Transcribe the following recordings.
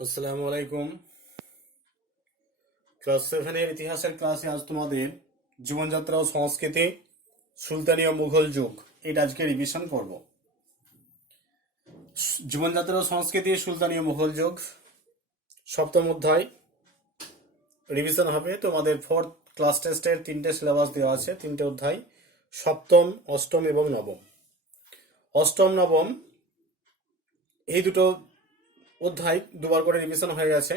আসসালামু আলাইকুম। ক্লাস 7-এর ইতিহাসের ক্লাসে আজ তোমাদের জীবনযাত্রা ও সংস্কৃতি, সুলতানি ও মুঘল যুগ, এটা আজকে রিভিশন করব। জীবনযাত্রা ও সংস্কৃতি, সুলতানি ও মুঘল যুগ, সপ্তম অধ্যায় রিভিশন হবে। তোমাদের ফোর্থ ক্লাস টেস্টের তিনটে সিলেবাস দেওয়া আছে, তিনটে অধ্যায়, সপ্তম, অষ্টম এবং নবম। অষ্টম, নবম এই দুটো অধ্যায় দুবার করে রিভিশন হয়ে গেছে,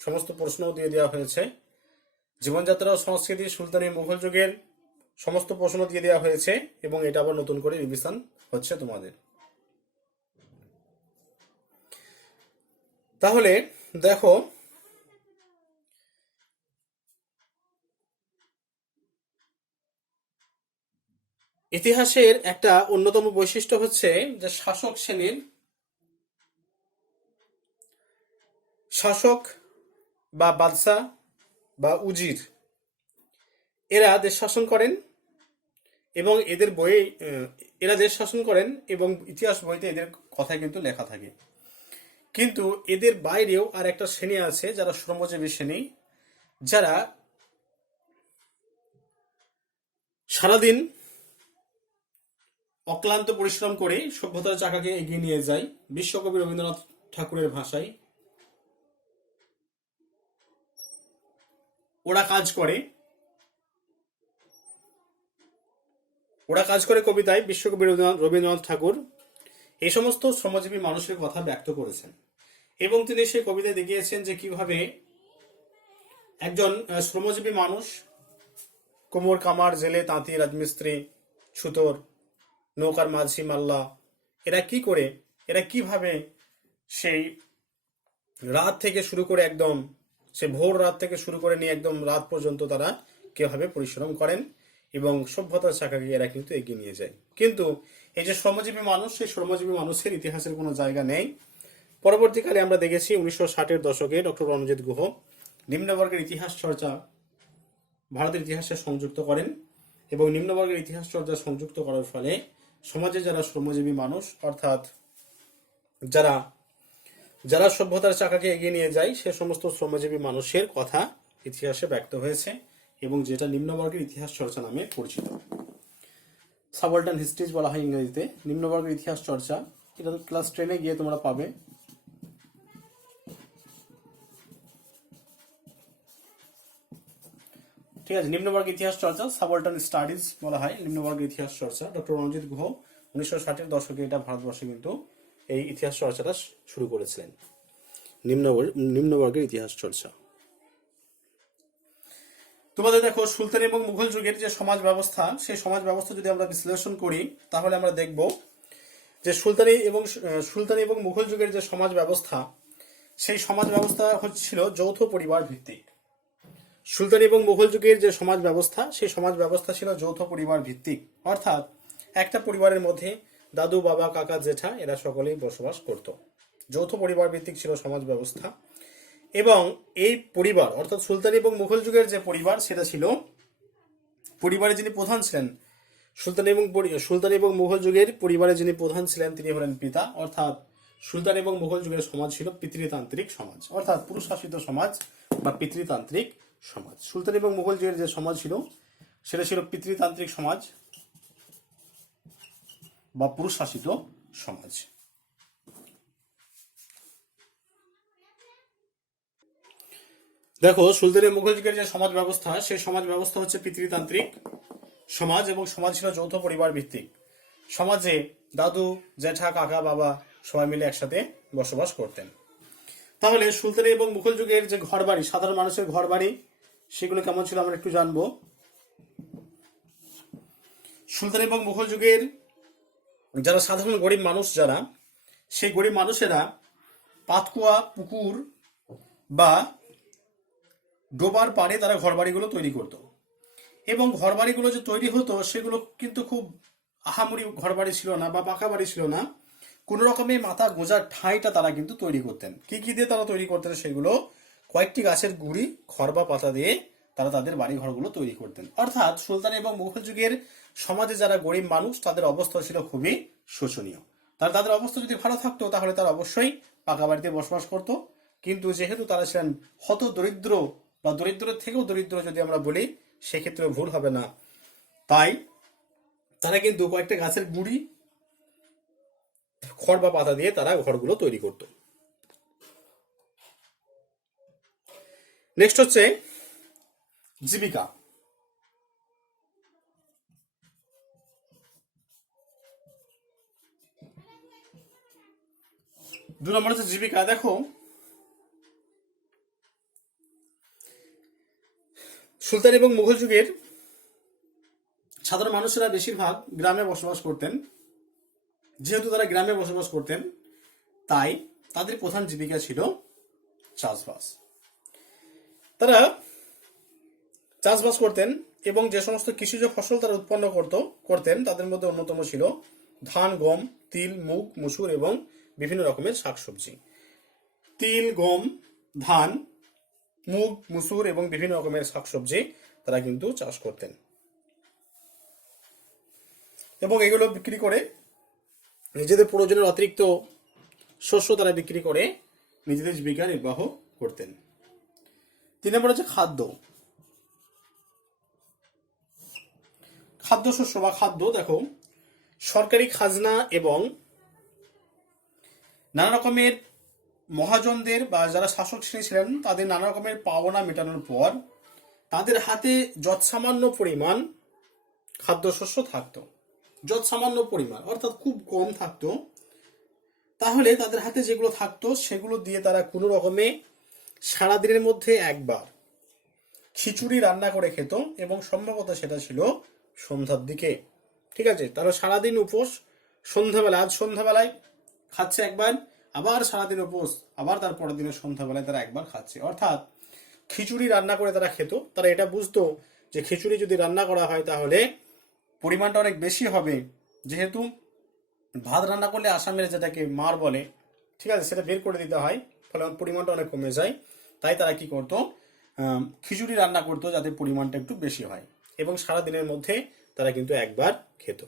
সমস্ত প্রশ্নও দিয়ে দেওয়া হয়েছে। জীবনযাত্রা ও সংস্কৃতি, সুলতানি মুঘল যুগের সমস্ত প্রশ্ন দিয়ে দেওয়া হয়েছে এবং এটা আবার নতুন করে রিভিশন হচ্ছে তোমাদের। তাহলে দেখো, ইতিহাসের একটা অন্যতম বৈশিষ্ট্য হচ্ছে যে শাসক বা বাদশাহ বা উজির এরা দেশ শাসন করেন এবং এরা দেশ শাসন করেন এবং ইতিহাস বইতে এদের কথা কিন্তু লেখা থাকে। কিন্তু এদের বাইরেও আর একটা শ্রেণী আছে যারা শ্রমজীবী শ্রেণী, যারা সারাদিন অক্লান্ত পরিশ্রম করে সভ্যতার চাকাকে এগিয়ে নিয়ে যায়। বিশ্বকবি রবীন্দ্রনাথ ঠাকুরের ভাষায় ওরা কাজ করে কবিতায় বিশ্বকবি রবীন্দ্রনাথ ঠাকুর এই সমস্ত শ্রমজীবী মানুষের কথা ব্যক্ত করেছেন এবং তিনি সেই কবিতায় দেখিয়েছেন যে কিভাবে একজন শ্রমজীবী মানুষ, কুমোর, কামার, জেলে, তাঁতি, রাজমিস্ত্রি, ছুতর, নৌকার মাঝি, মাল্লা, এরা কিভাবে সেই রাত থেকে শুরু করে একদম সে ভোর রাত থেকে শুরু করে নিয়ে একদম রাত পর্যন্ত তারা কিভাবে পরিশ্রম করেন এবং সভ্যতার চাকাকে এরা কিন্তু এগিয়ে নিয়ে যায়। কিন্তু এই যে শ্রমজীবী মানুষ, সেই শ্রমজীবী মানুষের ইতিহাসের কোনো জায়গা নেই। পরবর্তীকালে আমরা দেখেছি 1960-এর দশকে ডক্টর রণজিৎ গুহ নিম্নবর্গের ইতিহাস চর্চা ভারতের ইতিহাসে সংযুক্ত করেন এবং নিম্নবর্গের ইতিহাস চর্চা সংযুক্ত করার ফলে সমাজে যারা শ্রমজীবী মানুষ, অর্থাৎ যারা সভ্যতার চাকাকে এগিয়ে নিয়ে যায়, সে সমস্ত শ্রমজীবী মানুষের কথা ইতিহাসে ব্যক্ত হয়েছে এবং যেটা নিম্নবর্গের ইতিহাস চর্চা নামে পরিচিত। সাবঅল্টার্ন হিস্ট্রিজ বলা হয় ইংরেজিতে। নিম্নবর্গের ইতিহাস চর্চা, এটা তো ক্লাস 10-এ গিয়ে তোমরা পাবে। ঠিক আছে, নিম্নবর্গের ইতিহাস চর্চা সাবঅল্টার্ন স্টাডিজ বলা হয় নিম্নবর্গের ইতিহাস চর্চা। ডক্টর রণজিৎ গুহ 1960-এর দশকে এটা ভারতবর্ষে কিন্তু এই ইতিহাস চর্চাটা শুরু করেছিলেন, নিম্নবর্গের ইতিহাস চর্চা। তোমাদের দেখো, সুলতানি এবং মুঘল যুগের যে সমাজ ব্যবস্থা, সেই সমাজ ব্যবস্থা যদি আমরা বিশ্লেষণ করি তাহলে আমরা দেখব যে সুলতানি এবং মুঘল যুগের যে সমাজ ব্যবস্থা, সেই সমাজ ব্যবস্থা হচ্ছিল যৌথ পরিবার ভিত্তিক। সুলতানি এবং মুঘল যুগের যে সমাজ ব্যবস্থা, সেই সমাজ ব্যবস্থা ছিল যৌথ পরিবার ভিত্তিক, অর্থাৎ একটা পরিবারের মধ্যে দাদু, বাবা, কাকা, জেঠা এরা সকলেই বসবাস করত। যৌথ পরিবার ভিত্তিক ছিল সমাজ ব্যবস্থা এবং এই পরিবার অর্থাৎ সুলতানি এবং মুঘল যুগের যে পরিবার, সেটা ছিল পরিবারে যিনি প্রধান ছিলেন, সুলতানি এবং মুঘল যুগের পরিবারে যিনি প্রধান ছিলেন তিনি হলেন পিতা, অর্থাৎ সুলতানি এবং মুঘল যুগের সমাজ ছিল পিতৃতান্ত্রিক সমাজ, অর্থাৎ পুরুষ শাসিত সমাজ বা পিতৃতান্ত্রিক সমাজ। সুলতানি এবং মুঘল যুগের যে সমাজ ছিল সেটা ছিল পিতৃতান্ত্রিক সমাজ বা পুরুষ শাসিত সমাজ। দেখো, সুলতানি মুঘল যুগের যে সমাজ ব্যবস্থা, সেই সমাজ ব্যবস্থা হচ্ছে পিতৃতান্ত্রিক সমাজ এবং সমাজ ছিল যৌথ পরিবার ভিত্তিক। সমাজে দাদু, জ্যাঠা, কাকা, বাবা সবাই মিলে একসাথে বসবাস করতেন। তাহলে সুলতানি এবং মুঘল যুগের যে ঘরবাড়ি, সাধারণ মানুষের ঘরবাড়ি, সেগুলো কেমন ছিল আমরা একটু জানবো। সুলতানি এবং মুঘল যুগের যারা সাধারণ গরিব মানুষ, সেই গরিব মানুষেরা পাতকুয়া, পুকুর বা ডোবার পাড়ে তারা ঘরবাড়িগুলো তৈরি করত এবং ঘরবাড়িগুলো যে তৈরি হতো সেগুলো কিন্তু খুব আহামরি ঘরবাড়ি ছিল না বা পাকা বাড়ি ছিল না। কোন রকমের মাথা গোঁজার ঠাঁইটা তারা কিন্তু তৈরি করতেন। কি কি দিয়ে তারা তৈরি করতেন সেগুলো? কয়েকটি গাছের গুঁড়ি, খড় বা পাতা দিয়ে তারা তাদের বাড়ি ঘরগুলো তৈরি করতেন। অর্থাৎ সুলতানি এবং মুঘল যুগের সমাজে যারা গরিব মানুষ, তাদের অবস্থা ছিল খুবই শোচনীয়। তাদের অবস্থা যদি ভালো থাকতো তাহলে তারা অবশ্যই পাকা বাড়িতে বসবাস করতো, কিন্তু যেহেতু তারা ছিলেন হত দরিদ্র বা দরিদ্রের থেকেও দরিদ্র যদি আমরা বলি সেক্ষেত্রে ভুল হবে না, তাই তারা কিন্তু কয়েকটা গাছের গুঁড়ি, খড় বা পাতা দিয়ে তারা ঘরগুলো তৈরি করত। নেক্সট হচ্ছে জীবিকা। দু নম্বর হচ্ছে জীবিকা। দেখো, সুলতান এবং মুঘল যুগের সাধারণ মানুষেরা বেশিরভাগ গ্রামে বসবাস করতেন। যেহেতু তারা গ্রামে বসবাস করতেন, তাই তাদের প্রধান জীবিকা ছিল চাষবাস। তারা চাষবাস করতেন এবং যে সমস্ত কৃষিজ ফসল তারা উৎপন্ন করতেন তাদের মধ্যে অন্যতম ছিল ধান, গম, তিল, মুগ, মসুর এবং বিভিন্ন রকমের শাকসবজি। তিল, গম, ধান, মুগ, মসুর এবং বিভিন্ন রকমের শাকসবজি তারা কিন্তু চাষ করতেন এবং এগুলো বিক্রি করে নিজেদের প্রয়োজনের অতিরিক্ত শস্য তারা বিক্রি করে নিজেদের জীবিকা নির্বাহ করতেন। 3 নম্বর হচ্ছে খাদ্য। খাদ্যশস্য বা খাদ্য। দেখো, সরকারি খাজনা এবং নানা রকমের মহাজনদের বা যারা শাসক শ্রেণী ছিলেন তাদের নানা রকমের পাওনা মেটানোর পর তাদের হাতে যৎসামান্য পরিমাণ খাদ্যশস্য থাকতো। যৎসামান্য পরিমাণ অর্থাৎ খুব কম থাকতো। তাহলে তাদের হাতে যেগুলো থাকতো সেগুলো দিয়ে তারা কোনো রকমে সারাদিনের মধ্যে একবার খিচুড়ি রান্না করে খেত এবং সম্ভবত সেটা ছিল সন্ধ্যার দিকে। ঠিক আছে, তারা সারাদিন উপোস, সন্ধ্যাবেলা, আজ সন্ধ্যাবেলায় খাচ্ছে একবার, আবার সারাদিন উপোস, আবার তার পরের দিনের সন্ধ্যাবেলায় তারা একবার খাচ্ছে। অর্থাৎ খিচুড়ি রান্না করে তারা খেত। তারা এটা বুঝতো যে খিচুড়ি যদি রান্না করা হয় তাহলে পরিমাণটা অনেক বেশি হবে, যেহেতু ভাত রান্না করলে আসামের যেটাকে মার বলে, ঠিক আছে, সেটা বের করে দিতে হয়, ফলে পরিমাণটা অনেক কমে যায়। তাই তারা কি করতো, খিচুড়ি রান্না করতো যাতে পরিমাণটা একটু বেশি হয় এবং সারা দিনের মধ্যে তারা কিন্তু একবার খেত।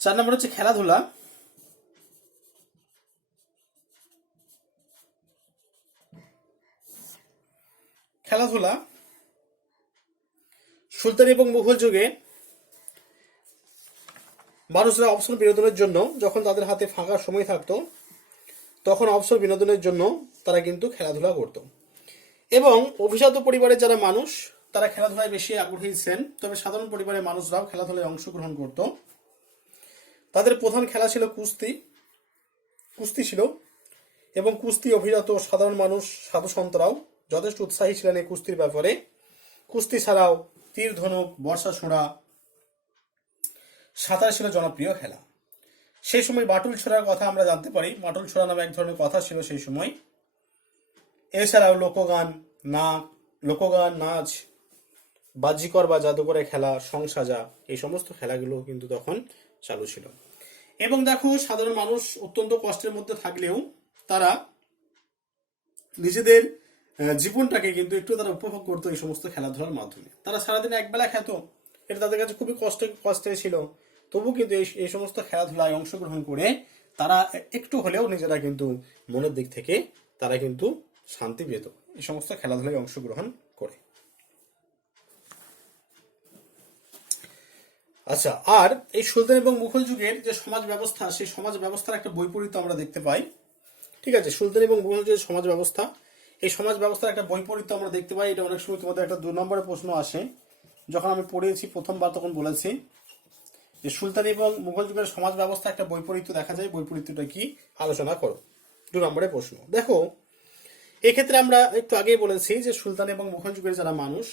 4 নম্বর হচ্ছে খেলাধুলা। খেলাধুলা সুলতানি এবং মুঘল যুগে মানুষরা অবসর বিনোদনের জন্য যখন তাদের হাতে ফাঁকা সময় থাকতো তখন অবসর বিনোদনের জন্য তারা কিন্তু খেলাধুলা করত এবং অভিজাত পরিবারের যারা মানুষ তারা খেলাধুলায় বেশি আগ্রহী ছিলেন, তবে সাধারণ পরিবারের মানুষরাও খেলাধুলায় অংশগ্রহণ করত। তাদের প্রধান খেলা ছিল কুস্তি ছিল এবং কুস্তি অভিজাত সাধারণ মানুষ, সাধু সন্তরাও যথেষ্ট উৎসাহী ছিলেন এই কুস্তির ব্যাপারে। কুস্তি ছাড়াও তীর ধনুক, বর্ষা ছোড়া, সাঁতার ছিল জনপ্রিয় খেলা। সেই সময় বাটুল ছোড়ার কথা আমরা জানতে পারি। বাটুল ছোড়া নামে এক ধরনের কথা ছিল সেই সময়। এছাড়াও লোকগান, নাচ, বাজিকর বা জাদুকরে খেলা, সংসাজা, এই সমস্ত খেলাগুলো কিন্তু তখন চালু ছিল। এবং দেখো, সাধারণ মানুষ অত্যন্ত কষ্টের মধ্যে থাকলেও তারা নিজেদের জীবনটাকে কিন্তু একটু তারা উপভোগ করতো এই সমস্ত খেলাধুলার মাধ্যমে। তারা সারাদিন একবেলা খেত, এটা তাদের কাছে খুবই কষ্টের ছিল, তবু কিন্তু এই সমস্ত খেলাধুলায় অংশগ্রহণ করে তারা একটু হলেও নিজেরা কিন্তু মনের দিক থেকে তারা কিন্তু শান্তি পেত এই সমস্ত খেলাধুলায় অংশগ্রহণ করে। আচ্ছা, আর এই সুলতান এবং মুঘল যুগের যে সমাজ ব্যবস্থা, সেই সমাজ ব্যবস্থার একটা বৈপরীত্য আমরা দেখতে পাই। ঠিক আছে, সুলতান এবং মুঘল যুগের সমাজ ব্যবস্থা, এই সমাজ ব্যবস্থার একটা বৈপরীত্য আমরা দেখতে পাই। এটা অনেক সময় তোমাদের একটা 2 নম্বরের প্রশ্ন আসে। যখন আমি পড়িয়েছি প্রথমবার তখন বলেছি যে সুলতানি এবং মুঘল যুগের সমাজ ব্যবস্থা একটা বৈপরীত্য দেখা যায়, বৈপরীত্যটা কি আলোচনা করো। 2 নম্বরের প্রশ্ন। দেখো, এক্ষেত্রে আমরা একটু আগেই বলেছি যে সুলতান এবং মুঘল যুগের যারা মানুষ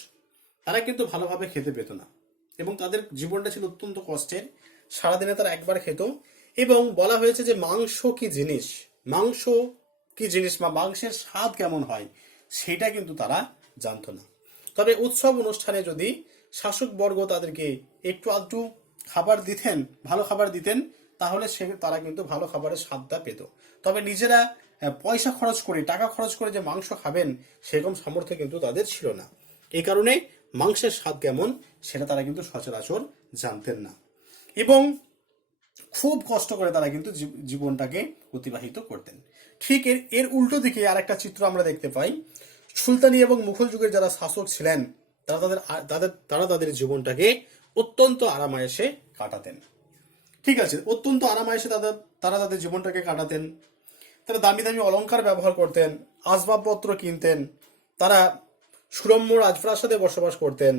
তারা কিন্তু ভালোভাবে খেতে পেত না এবং তাদের জীবনটা ছিল অত্যন্ত কষ্টের। সারাদিনে তারা একবার খেত এবং বলা হয়েছে যে মাংস কি জিনিস বা মাংসের স্বাদ কেমন হয় সেটা কিন্তু তারা জানতো না। তবে উৎসব অনুষ্ঠানে যদি শাসক বর্গ তাদেরকে একটু আধটু খাবার দিতেন, ভালো খাবার দিতেন, তাহলে তারা কিন্তু ভালো খাবারের স্বাদটা পেত। তবে নিজেরা পয়সা খরচ করে, টাকা খরচ করে যে মাংস খাবেন সেরকম সামর্থ্য কিন্তু তাদের ছিল না। এই কারণে মাংসের স্বাদ কেমন সেটা তারা কিন্তু সচরাচর জানতেন না। এবং খুব কষ্ট করে তারা কিন্তু জীবনটাকে অতিবাহিত করতেন। ঠিক এর এর উল্টো দিকে আরেকটা চিত্র আমরা দেখতে পাই। সুলতানি এবং মুঘল যুগের যারা শাসক ছিলেন তারা তাদের জীবনটাকে অত্যন্ত আরামায়েশে কাটাতেন। ঠিক আছে, অত্যন্ত আরামায়েশে তারা তাদের জীবনটাকে কাটাতেন। তারা দামি দামি অলংকার ব্যবহার করতেন, আসবাবপত্র কিনতেন, তারা সুরম্য রাজপ্রাসাদে বসবাস করতেন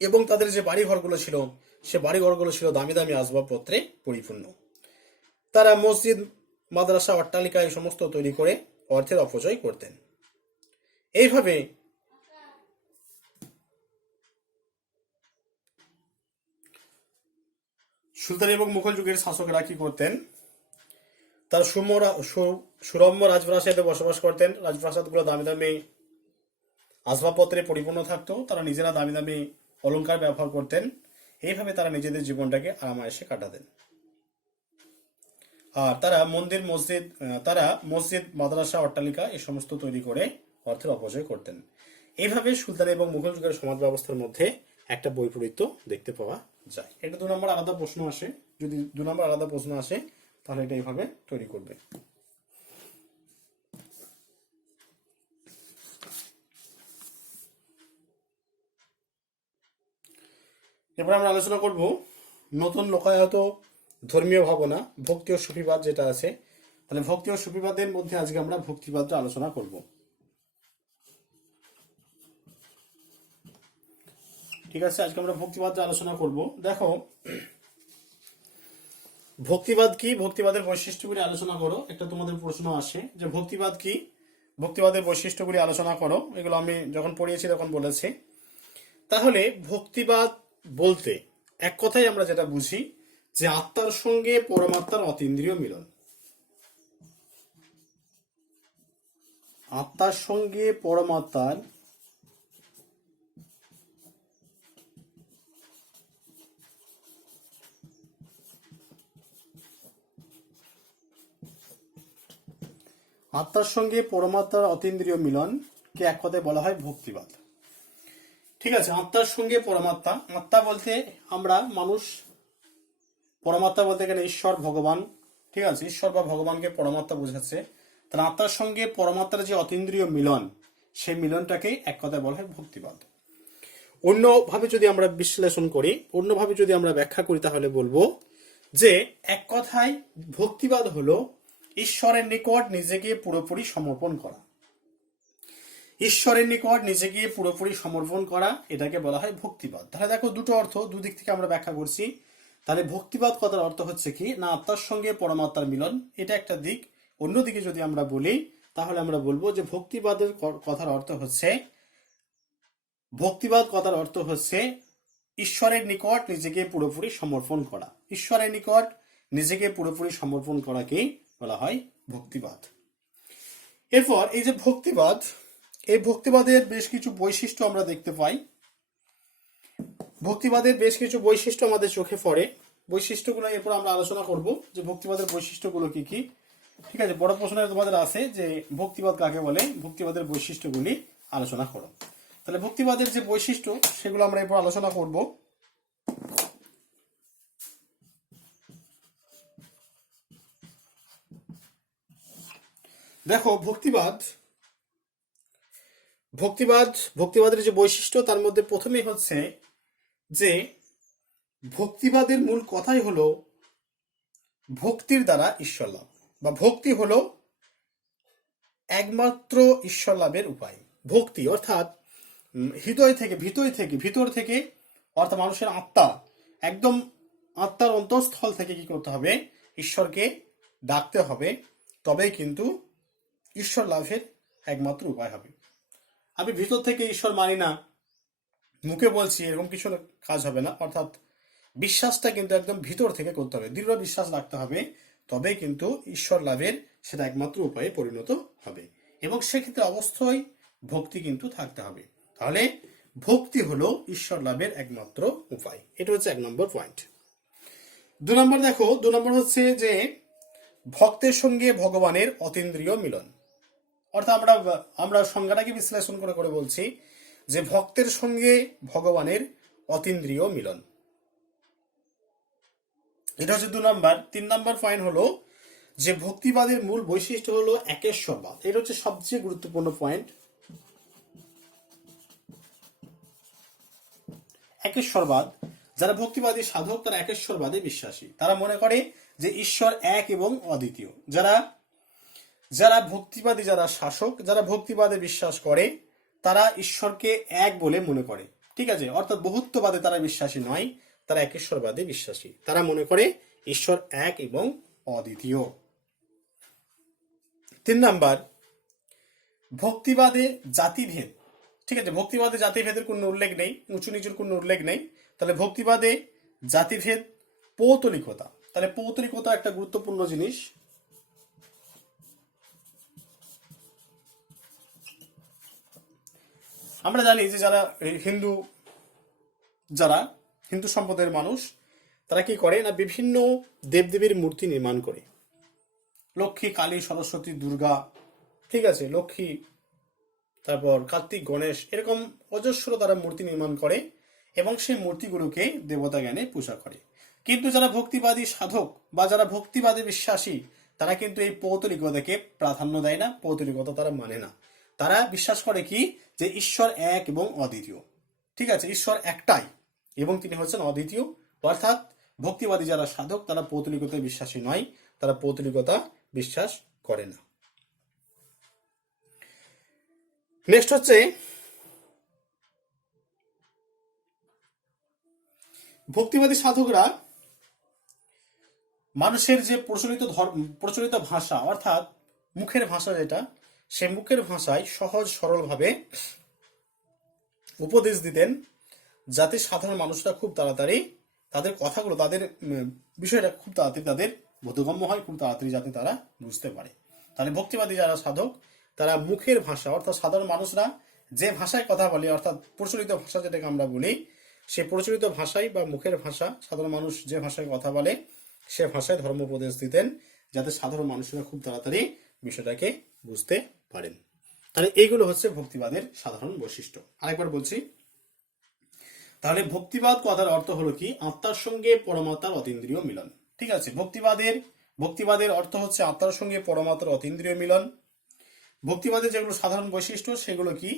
এবং তাদের যে বাড়িঘরগুলো ছিল সে বাড়িঘরগুলো ছিল দামি দামি আসবাবপত্রে পরিপূর্ণ। তারা মসজিদ, মাদ্রাসা, অট্টালিকা এই সমস্ত তৈরি করে অর্থের অপচয় করতেন। এইভাবে সুলতানি এবং মুঘল যুগের শাসকেরা কি করতেন? তারা সুরম্য রাজপ্রাসাদে বসবাস করতেন। রাজপ্রাসাদগুলো দামি দামি আসবাবপত্রে পরিপূর্ণ থাকতো। তারা নিজেরা দামি দামি অলংকার ব্যবহার করতেন। এইভাবে তারা নিজেদের জীবনটাকে আরামায়েশে কাটাতেন। আর তারা মসজিদ, মাদ্রাসা, অট্টালিকা এই সমস্ত তৈরি করে অর্থের অপচয় করতেন। এইভাবে সুলতানি এবং মুঘল যুগের সমাজ ব্যবস্থার মধ্যে একটা বৈপরীত্য দেখতে পাওয়া যায়। এটা 2 নম্বর আলাদা প্রশ্ন আসে। যদি 2 নম্বর আলাদা প্রশ্ন আসে তাহলে এটা এইভাবে তৈরি করবে। এরপর আমরা আলোচনা করব নতুন লোকায়ত ধর্মীয় ভাবনা, ভক্তি ও সুফিবাদ যেটা আছে। তাহলে ভক্তি ও সুফিবাদের মধ্যে আজকে আমরা ভক্তিবাদটা আলোচনা করব। ঠিক আছে, আজকে আমরা ভক্তিবাদটা আলোচনা করব। দেখো, ভক্তিবাদ কি, ভক্তিবাদের বৈশিষ্ট্যগুলি আলোচনা করো। একটা তোমাদের প্রশ্ন আসে যে ভক্তিবাদ কি, ভক্তিবাদের বৈশিষ্ট্যগুলি আলোচনা করো। এগুলো আমি যখন পড়িয়েছি তখন বলেছি। তাহলে ভক্তিবাদ বলতে এক কথায় আমরা যেটা বুঝি যে আত্মার সঙ্গে পরমাত্মার অতীন্দ্রিয় মিলন। আত্মার সঙ্গে পরমাত্মার অতীন্দ্রিয় মিলনকে এক কথায় বলা হয় ভক্তিবাদ। ঠিক আছে, আত্মার সঙ্গে পরমাত্মা, আত্মা বলতে আমরা মানুষ, পরমাত্মা বলতে গেলে ঈশ্বর, ভগবান। ঠিক আছে, ঈশ্বর বা ভগবানকে পরমাত্মা বোঝাচ্ছে। তাহলে আত্মার সঙ্গে পরমাত্মার যে অতীন্দ্রিয় মিলন, সেই মিলনটাকে এক কথায় বলা হয় ভক্তিবাদ। অন্যভাবে যদি আমরা বিশ্লেষণ করি, অন্যভাবে যদি আমরা ব্যাখ্যা করি, তাহলে বলবো যে এক কথায় ভক্তিবাদ হলো ঈশ্বরের নিকট নিজেকে পুরোপুরি সমর্পণ করা। ঈশ্বরের নিকট নিজেকে পুরোপুরি সমর্পণ করা, এটাকে বলা হয় ভক্তিবাদ। তাহলে দেখো, দুটো অর্থ, দুদিক থেকে আমরা ব্যাখ্যা করছি। তাহলে ভক্তিবাদ কথার অর্থ হচ্ছে কি না, আত্মার সঙ্গে পরমাত্মার মিলন, এটা একটা দিক। অন্যদিকে যদি আমরা বলি তাহলে আমরা বলবো যে ভক্তিবাদ কথার অর্থ হচ্ছে ঈশ্বরের নিকট নিজেকে পুরোপুরি সমর্পণ করা। ঈশ্বরের নিকট নিজেকে পুরোপুরি সমর্পণ করাকে বলা হয় ভক্তিবাদ। এরপর এই যে ভক্তিবাদ, এই ভক্তিবাদের বেশ কিছু বৈশিষ্ট্য আমরা দেখতে পাই। ভক্তিবাদের বেশ কিছু বৈশিষ্ট্য আমাদের চোখে পড়ে। বৈশিষ্ট্যগুলো এরপর আমরা আলোচনা করব যে ভক্তিবাদের বৈশিষ্ট্যগুলো কি কি। ঠিক আছে, বড় প্রশ্ন তোমাদের আছে যে ভক্তিবাদ কাকে বলে, ভক্তিবাদের বৈশিষ্ট্যগুলি আলোচনা করো। তাহলে ভক্তিবাদের যে বৈশিষ্ট্য সেগুলো আমরা এরপর আলোচনা করব। দেখো, ভক্তিবাদের যে বৈশিষ্ট্য তার মধ্যে প্রথমেই হচ্ছে যে ভক্তিবাদের মূল কথাই হলো ভক্তির দ্বারা ঈশ্বর লাভ, বা ভক্তি হলো একমাত্র ঈশ্বর লাভের উপায়। ভক্তি অর্থাৎ ভিতর থেকে অর্থাৎ মানুষের আত্মা, একদম আত্মার অন্তঃস্থল থেকে কি করতে হবে, ঈশ্বরকে ডাকতে হবে, তবেই কিন্তু ঈশ্বর লাভের একমাত্র উপায় হবে। আমি ভিতর থেকে ঈশ্বর মানি না, মুখে বলছি, এরকম কিছু কাজ হবে না। অর্থাৎ বিশ্বাসটা কিন্তু একদম ভিতর থেকে করতে হবে, দৃঢ় বিশ্বাস রাখতে হবে, তবেই কিন্তু ঈশ্বর লাভের সেটা একমাত্র উপায়ে পরিণত হবে। এবং সেক্ষেত্রে অবশ্যই ভক্তি কিন্তু থাকতে হবে। তাহলে ভক্তি হলো ঈশ্বর লাভের একমাত্র উপায়। এটা হচ্ছে 1 নম্বর পয়েন্ট। 2 নম্বর দেখো, 2 নম্বর হচ্ছে যে ভক্তের সঙ্গে ভগবানের অতীন্দ্রিয় মিলন। অর্থাৎ আমরা সংজ্ঞাটাকে বিশ্লেষণ করে করে বলছি যে ভক্তের সঙ্গে ভগবানের অতীন্দ্রিয় মিলন। এটা হচ্ছে 2 নাম্বার। 3 নাম্বার পয়েন্ট হলো যে ভক্তিবাদের মূল বৈশিষ্ট্য হলো একেশ্বরবাদ। এটা হচ্ছে সবচেয়ে গুরুত্বপূর্ণ পয়েন্ট। একেশ্বরবাদ, যারা ভক্তিবাদী সাধক তারা একেশ্বরবাদে বিশ্বাসী। তারা মনে করে যে ঈশ্বর এক এবং অদ্বিতীয়। যারা যারা ভক্তিবাদী, যারা শাসক, যারা ভক্তিবাদে বিশ্বাস করে তারা ঈশ্বরকে এক বলে মনে করে। ঠিক আছে, অর্থাৎ বহুত্ববাদে তারা বিশ্বাসী নয়, তারা একেশ্বরবাদে বিশ্বাসী। তারা মনে করে ঈশ্বর এক এবং অদ্বিতীয়। 3 নাম্বার, ভক্তিবাদে জাতিভেদ। ঠিক আছে, ভক্তিবাদে জাতিভেদের কোনো উল্লেখ নেই, উঁচু নিচুর কোনো উল্লেখ নেই। তাহলে ভক্তিবাদে জাতিভেদ, পৌতলিকতা। তাহলে পৌতলিকতা একটা গুরুত্বপূর্ণ জিনিস। আমরা জানি যে যারা হিন্দু সম্প্রদায়ের মানুষ, তারা কি করে না বিভিন্ন দেবদেবীর মূর্তি নির্মাণ করে। লক্ষ্মী, কালী, সরস্বতী, দুর্গা, ঠিক আছে, লক্ষ্মী, তারপর কার্তিক, গণেশ, এরকম অজস্র তারা মূর্তি নির্মাণ করে এবং সেই মূর্তিগুলোকে দেবতা জ্ঞানে পূজা করে। কিন্তু যারা ভক্তিবাদী সাধক বা যারা ভক্তিবাদী বিশ্বাসী তারা কিন্তু এই পৌতলিকতাকে প্রাধান্য দেয় না, পৌতলিকতা তারা মানে না। তারা বিশ্বাস করে কি যে ঈশ্বর এক এবং অদ্বিতীয়। ঠিক আছে, ঈশ্বর একটাই এবং তিনি হচ্ছেন অদ্বিতীয়। অর্থাৎ ভক্তিবাদী যারা সাধক তারা পৌতলিকতায় বিশ্বাসী নয়, তারা পৌতলিকতা বিশ্বাস করে না। নেক্সট হচ্ছে ভক্তিবাদী সাধকরা মানুষের যে প্রচলিত ভাষা, অর্থাৎ মুখের ভাষা যেটা, সে মুখের ভাষায় সহজ সরলভাবে উপদেশ দিতেন, যাতে সাধারণ মানুষরা খুব তাড়াতাড়ি তাদের কথাগুলো, তাদের বিষয়টা খুব তাড়াতাড়ি তাদের বোধগম্য হয়, খুব তাড়াতাড়ি যাতে তারা বুঝতে পারে। তাহলে ভক্তিবাদী যারা সাধক তারা মুখের ভাষা, অর্থাৎ সাধারণ মানুষরা যে ভাষায় কথা বলে, অর্থাৎ প্রচলিত ভাষা যেটাকে আমরা বলি, সে প্রচলিত ভাষায় বা মুখের ভাষা, সাধারণ মানুষ যে ভাষায় কথা বলে সে ভাষায় ধর্ম উপদেশ দিতেন, যাতে সাধারণ মানুষরা খুব তাড়াতাড়ি বিষয়টাকে বুঝতে পারেন। তাহলে এইগুলো হচ্ছে ভক্তিবাদের সাধারণ বৈশিষ্ট্য। আরেকবার বলছি, তাহলে ভক্তিবাদ কথার অর্থ হলো কি, আত্মার সঙ্গে পরমাত্মার অতীন্দ্রিয় মিলন। ঠিক আছে, ভক্তিবাদের অর্থ হচ্ছে আত্মার সঙ্গে পরমাত্মার অতীন্দ্রিয় মিলন। ভক্তিবাদের যেগুলো সাধারণ বৈশিষ্ট্য সেগুলো কি,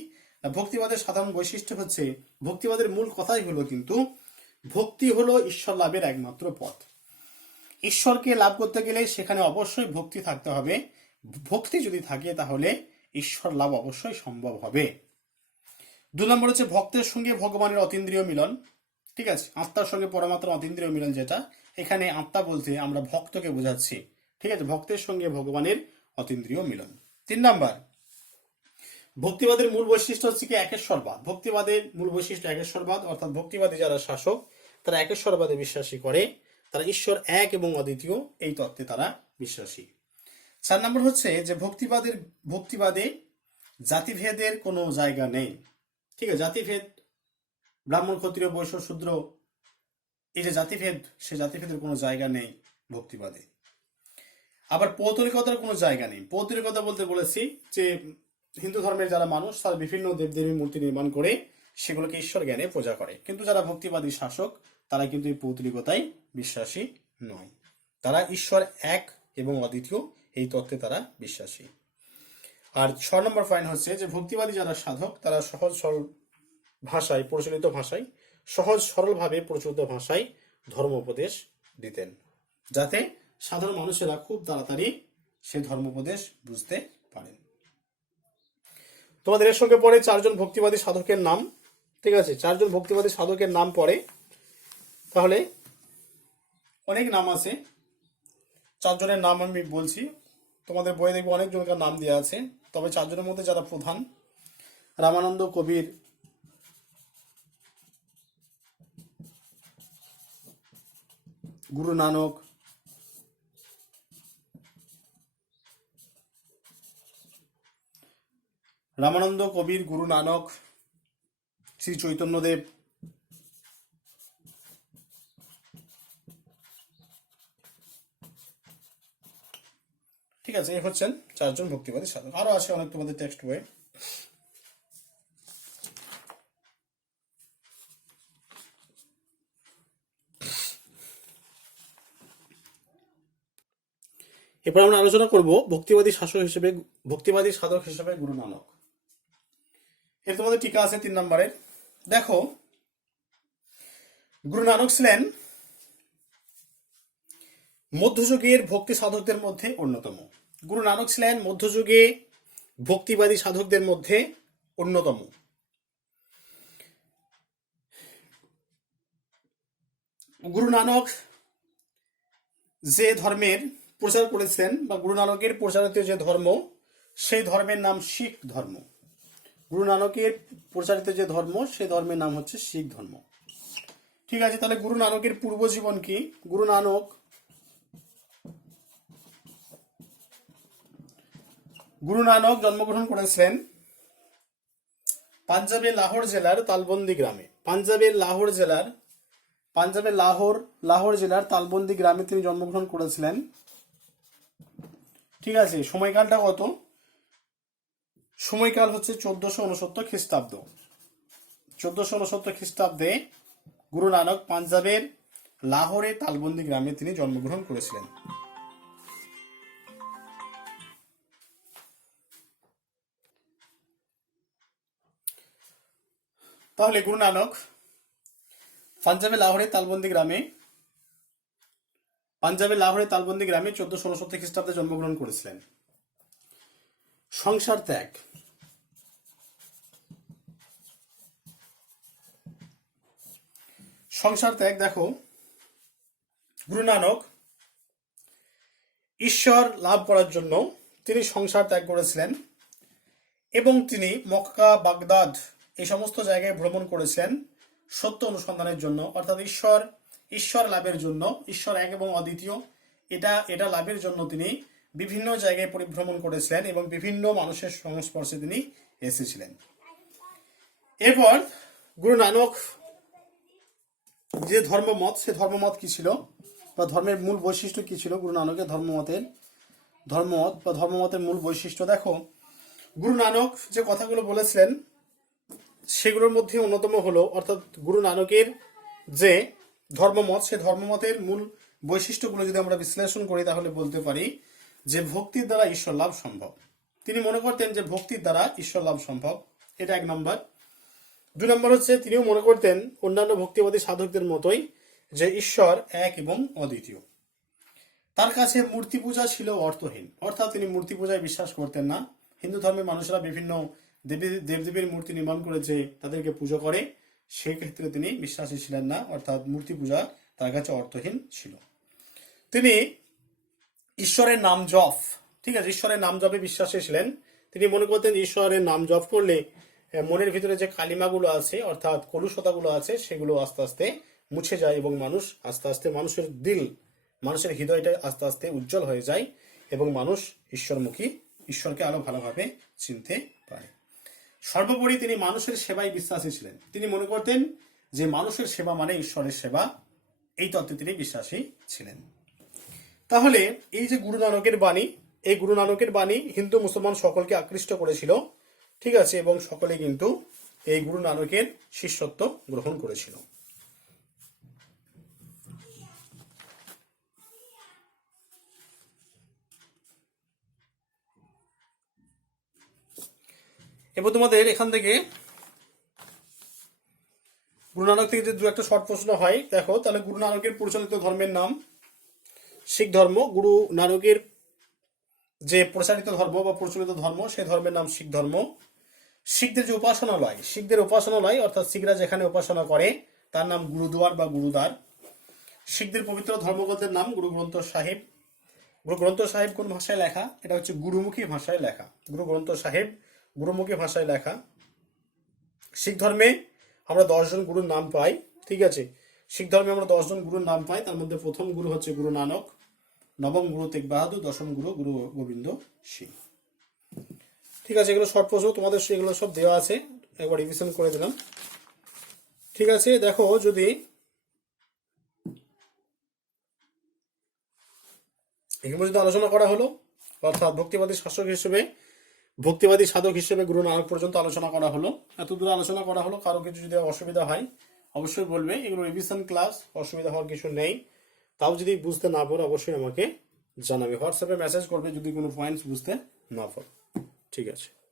ভক্তিবাদের সাধারণ বৈশিষ্ট্য হচ্ছে, ভক্তিবাদের মূল কথাই হলো কিন্তু ভক্তি হলো ঈশ্বর লাভের একমাত্র পথ। ঈশ্বরকে লাভ করতে গেলে সেখানে অবশ্যই ভক্তি থাকতে হবে। ভক্তি যদি থাকে তাহলে ঈশ্বর লাভ অবশ্যই সম্ভব হবে। 2 নম্বর হচ্ছে ভক্তের সঙ্গে ভগবানের অতীন্দ্রিয় মিলন। ঠিক আছে, আত্মার সঙ্গে পরমাত্মার অতীন্দ্রিয় মিলন, যেটা এখানে আত্মা বলতে আমরা ভক্তকে বোঝাচ্ছি। ঠিক আছে, ভক্তের সঙ্গে ভগবানের অতীন্দ্রিয় মিলন। 3 নম্বর, ভক্তিবাদের মূল বৈশিষ্ট্য হচ্ছে কি একেশ্বরবাদ। ভক্তিবাদের মূল বৈশিষ্ট্য একেশ্বরবাদ, অর্থাৎ ভক্তিবাদী যারা শাসক তারা একেশ্বরবাদে বিশ্বাসী করে, তারা ঈশ্বর এক এবং অদ্বিতীয় এই তত্ত্বে তারা বিশ্বাসী। 4 নম্বর হচ্ছে যে ভক্তিবাদে জাতিভেদের কোনো জায়গা নেই। ঠিক আছে, জাতিভেদ, ব্রাহ্মণ, ক্ষত্রিয়, বৈশ্য, শূদ্র, এই যে জাতিভেদ, সে জাতিভেদের কোনো জায়গা নেই ভক্তিবাদে। আবার পৌতলিকতার কোনো জায়গা নেই। পৌতলিকতা বলতে বলেছি যে হিন্দু ধর্মের যারা মানুষ তারা বিভিন্ন দেবদেবীর মূর্তি নির্মাণ করে সেগুলোকে ঈশ্বর জ্ঞানে পূজা করে, কিন্তু যারা ভক্তিবাদী শাসক তারা কিন্তু এই পৌতলিকতায় বিশ্বাসী নয়। তারা ঈশ্বর এক এবং অদ্বিতীয় এই তত্ত্বে তারা বিশ্বাসী। আর 6 নম্বর পয়েন্ট হচ্ছে যে ভক্তিবাদী যারা সাধক তারা সহজ সরল ভাষায়, সহজ সরলভাবে প্রচলিত ভাষায় ধর্ম উপদেশ দিতেন, যাতে সাধারণ মানুষেরা খুব তাড়াতাড়ি সে ধর্ম উপদেশ বুঝতে পারেন। তোমাদের এর সঙ্গে পড়ে 4 জন ভক্তিবাদী সাধকের নাম। ঠিক আছে, 4 জন ভক্তিবাদী সাধকের নাম পড়ে, তাহলে অনেক নাম আছে। 4 জনের নাম আমি বলছি, তোমাদের বইয়ে দেখবে অনেক জনকার নাম দেওয়া আছে, তবে 4 জনের মধ্যে যারা প্রধান: রামানন্দ, কবির, গুরু নানক, গুরু নানক, শ্রী চৈতন্যদেব। ঠিক আছে, এই হচ্ছেন 4 জন ভক্তিবাদী সাধক। আরো আছে অনেক তোমাদের টেক্সট বইয়ে। এরপর আমরা আলোচনা করব ভক্তিবাদী সাধক হিসেবে গুরু নানক। এর তোমাদের টিকা আছে 3 নম্বরের। দেখো, গুরু নানক ছিলেন মধ্যযুগের ভক্তি সাধকদের মধ্যে অন্যতম। গুরু নানক ছিলেন মধ্যযুগে ভক্তিবাদী সাধকদের মধ্যে অন্যতম। গুরু নানক যে ধর্মের প্রচার করেছেন বা গুরু নানকের প্রচারিত যে ধর্ম, সেই ধর্মের নাম শিখ ধর্ম। গুরু নানকের প্রচারিত যে ধর্ম, সেই ধর্মের নাম হচ্ছে শিখ ধর্ম। ঠিক আছে, তাহলে গুরু নানকের পূর্ব জীবন কি? গুরু নানক জন্মগ্রহণ করেছিলেন পাঞ্জাবের লাহোর জেলার তালবন্দি গ্রামে। পাঞ্জাবের লাহোর জেলার তালবন্দি গ্রামে তিনি জন্মগ্রহণ করেছিলেন। ঠিক আছে, সময়কালটা কত? সময়কাল হচ্ছে 1469 খ্রিস্টাব্দ। 1469 খ্রিস্টাব্দে গুরু নানক পাঞ্জাবের লাহোরে তালবন্দি গ্রামে তিনি জন্মগ্রহণ করেছিলেন। তাহলে গুরু নানক পাঞ্জাবের লাহোরে তালবন্দি গ্রামে 1469 খ্রিস্টাব্দে জন্মগ্রহণ করেছিলেন। সংসার ত্যাগ। দেখো, গুরু নানক ঈশ্বর লাভ করার জন্য তিনি সংসার ত্যাগ করেছিলেন এবং তিনি মক্কা, বাগদাদ এই সমস্ত জায়গায় ভ্রমণ করেছেন সত্য অনুসন্ধানের জন্য, অর্থাৎ ঈশ্বর লাভের জন্য, ঈশ্বর এক এবং অদ্বিতীয় এটা লাভের জন্য তিনি বিভিন্ন জায়গায় পরিভ্রমণ করেছিলেন এবং বিভিন্ন মানুষের সংস্পর্শে তিনি এসেছিলেন। এরপর গুরু নানক যে ধর্মমত, সে ধর্মমত কি ছিল বা ধর্মের মূল বৈশিষ্ট্য কি ছিল? গুরু নানকের ধর্মমতের মূল বৈশিষ্ট্য দেখো, গুরু নানক যে কথাগুলো বলেছিলেন সেগুলোর মধ্যে অন্যতম হলো, অর্থাৎ গুরু নানকের যে ধর্মমত, সে ধর্মমতের মূল বৈশিষ্ট্যগুলো যদি আমরা বিশ্লেষণ করি তাহলে বলতে পারি যে ভক্তির দ্বারা ঈশ্বর লাভ সম্ভব। তিনি মনে করতেন যে ভক্তির দ্বারা ঈশ্বর লাভ সম্ভব, এটা 1 নম্বর। 2 নম্বর হচ্ছে তিনিও মনে করতেন অন্যান্য ভক্তিবাদী সাধকদের মতোই যে ঈশ্বর এক এবং অদ্বিতীয়। তার কাছে মূর্তি পূজা ছিল অর্থহীন, অর্থাৎ তিনি মূর্তি পূজায় বিশ্বাস করতেন না। হিন্দু ধর্মের মানুষরা বিভিন্ন দেবদেবীর মূর্তি নির্মাণ করেছে, তাদেরকে পুজো করে, সেই ক্ষেত্রে তিনি বিশ্বাসী ছিলেন না, অর্থাৎ মূর্তি পূজা তার কাছে অর্থহীন ছিল। তিনি ঈশ্বরের নাম জপ, ঠিক আছে, ঈশ্বরের নাম জপে বিশ্বাসী ছিলেন। তিনি মনে করতেন ঈশ্বরের নাম জপ করলে মনের ভিতরে যে কালিমাগুলো আছে, অর্থাৎ কলুষতাগুলো আছে, সেগুলো আস্তে আস্তে মুছে যায় এবং মানুষ আস্তে আস্তে মানুষের হৃদয়টা আস্তে আস্তে উজ্জ্বল হয়ে যায় এবং মানুষ ঈশ্বরকে আরো ভালোভাবে চিনতে পারে। সর্বোপরি তিনি মানুষের সেবায় বিশ্বাসী ছিলেন। তিনি মনে করতেন যে মানুষের সেবা মানে ঈশ্বরের সেবা, এই তত্ত্বে তিনি বিশ্বাসী ছিলেন। তাহলে এই যে গুরু নানকের বাণী হিন্দু মুসলমান সকলকে আকৃষ্ট করেছিল, ঠিক আছে, এবং সকলে কিন্তু এই গুরু নানকের শিষ্যত্ব গ্রহণ করেছিল। এবার তোমাদের এখান থেকে গুরু নানক থেকে যে 2-1 শর্ট প্রশ্ন হয়, দেখো, তাহলে গুরু নানকের প্রচলিত ধর্মের নাম শিখ ধর্ম। গুরু নানকের যে প্রচারিত ধর্ম বা প্রচলিত ধর্ম, সেই ধর্মের নাম শিখ ধর্ম। শিখদের যে উপাসনালয় অর্থাৎ শিখরা যেখানে উপাসনা করে তার নাম গুরুদুয়ার বা গুরুদ্বার। শিখদের পবিত্র ধর্মগ্রন্থের নাম গুরু গ্রন্থ সাহেব। গুরু গ্রন্থ সাহেব কোন ভাষায় লেখা? এটা হচ্ছে গুরুমুখী ভাষায় লেখা। গুরু গ্রন্থ সাহেব গুরুমুখী ভাষায় লেখা। শিখ ধর্মে আমরা 10 জন গুরুর নাম পাই, ঠিক আছে, শিখ ধর্মে আমরা 10 জন গুরুর নাম পাই। তার মধ্যে প্রথম গুরু হচ্ছে গুরু নানক, নবম গুরু তেগ বাহাদুর, দশম গুরু গুরু গোবিন্দ সিং। ঠিক আছে, এগুলো শর্ট প্রশ্ন, তোমাদের সেগুলো সব দেওয়া আছে, একবার রিভিশন করে দিলাম। ঠিক আছে, দেখো, যদি এখানে যদি আলোচনা করা হলো, অর্থাৎ ভক্তিবাদী সাধক হিসেবে গুরু নানক পর্যন্ত আলোচনা করা হলো। এত দূর আলোচনা করা হলো, কারো কিছু যদি অসুবিধা হয় অবশ্যই বলবে। এগুলো রিভিশন ক্লাস, অসুবিধা হওয়ার কিছু নেই। তাও যদি বুঝতে না পারো অবশ্যই আমাকে জানাবে, হোয়াটসঅ্যাপে মেসেজ করবে যদি কোনো পয়েন্টস বুঝতে না পারো। ঠিক আছে।